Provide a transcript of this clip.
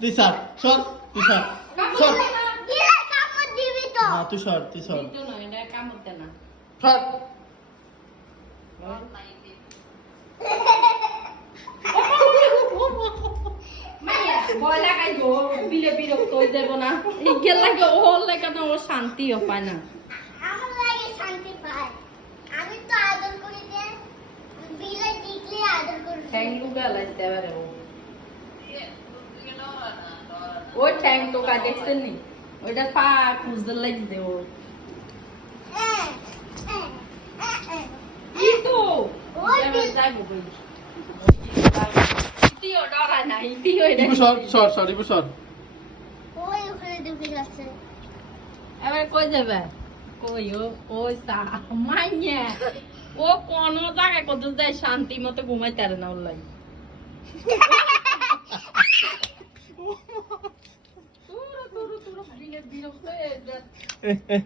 তুই সর সর তুই সর সর না তুই সর তুই সর সর শান্তি পায় না ওই ঠ্যাং টোকা দেখছেন নি ওইটা পা খুঁজতে লাগছে ও ইতো ইতিও ডরায় না ইতিও এটা সর সর সর ইবু সর এবার কই যাবে কই ও ওই সা মাইনে ও কোন জায়গায় কত যায় শান্তি মতো ঘুমাইতে পারে না ওর লাগে বিরক্ত হয়ে